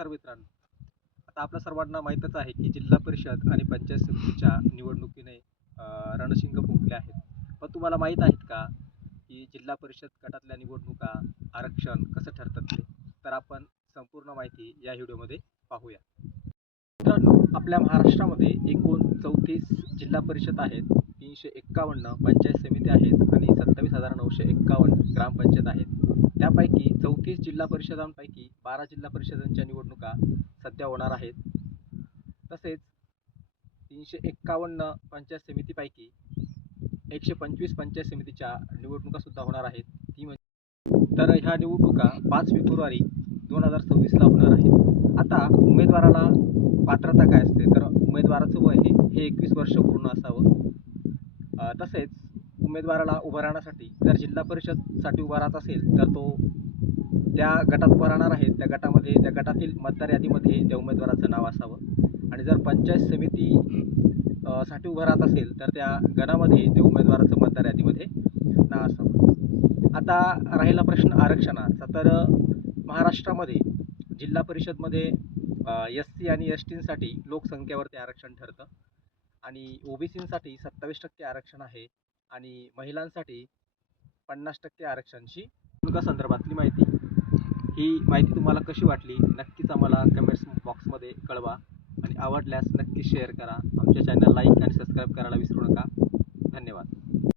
नमस्कार मित्रांनो. आता आपल्या सर्वांना माहीतच आहे की जिल्हा परिषद आणि पंचायत समितीच्या निवडणुकीने रणशिंग फुंकले आहेत. पण तुम्हाला माहीत आहेत का की जिल्हा परिषद गटातल्या निवडणुका आरक्षण कसं ठरतात ते? तर आपण संपूर्ण माहिती या व्हिडिओमध्ये पाहूया. मित्रांनो, आपल्या महाराष्ट्रामध्ये एकूण 34 जिल्हा परिषद आहेत, 351 पंचायत समिती आहेत आणि 27,951 ग्रामपंचायत आहेत. त्यापैकी 34 जिल्हा परिषदांपैकी 12 जिल्हा परिषदांच्या निवडणुका सध्या होणार आहेत. तसेच 351 पंचायत समितीपैकी 125 पंचायत समितीच्या निवडणुकासुद्धा होणार आहेत. तर ह्या निवडणुका 5 फेब्रुवारी 2026ला होणार आहेत. आता उमेदवाराला पात्रता काय असते, तर उमेदवाराचं वय हे 21 वर्ष पूर्ण असावं. तसेच उमेदवाराला उभं राहण्यासाठी जर जिल्हा परिषदसाठी उभा राहत असेल तर तो त्या गटात उभं राहणार आहे, त्या गटातील मतदार यादीमध्ये त्या उमेदवाराचं नाव असावं. आणि जर पंचायत समिती साठी उभं राहत असेल तर त्या गणामध्ये त्या उमेदवाराचं मतदार यादीमध्ये नाव असावं. आता राहिला प्रश्न आरक्षणाचा. तर महाराष्ट्रामध्ये जिल्हा परिषदमध्ये SC आणि STसाठी लोकसंख्येवरती आरक्षण ठरतं आणि OBCसाठी 27% आरक्षण आहे आणि महिलांसाठी 50% आरक्षणची संदर्भातली माहिती. ही माहिती तुम्हाला कशी वाटली नक्कीच आम्हाला कमेंट्स बॉक्समध्ये कळवा आणि आवडल्यास नक्की शेअर करा. आमच्या चॅनल लाईक आणि सबस्क्राईब करायला विसरू नका. धन्यवाद.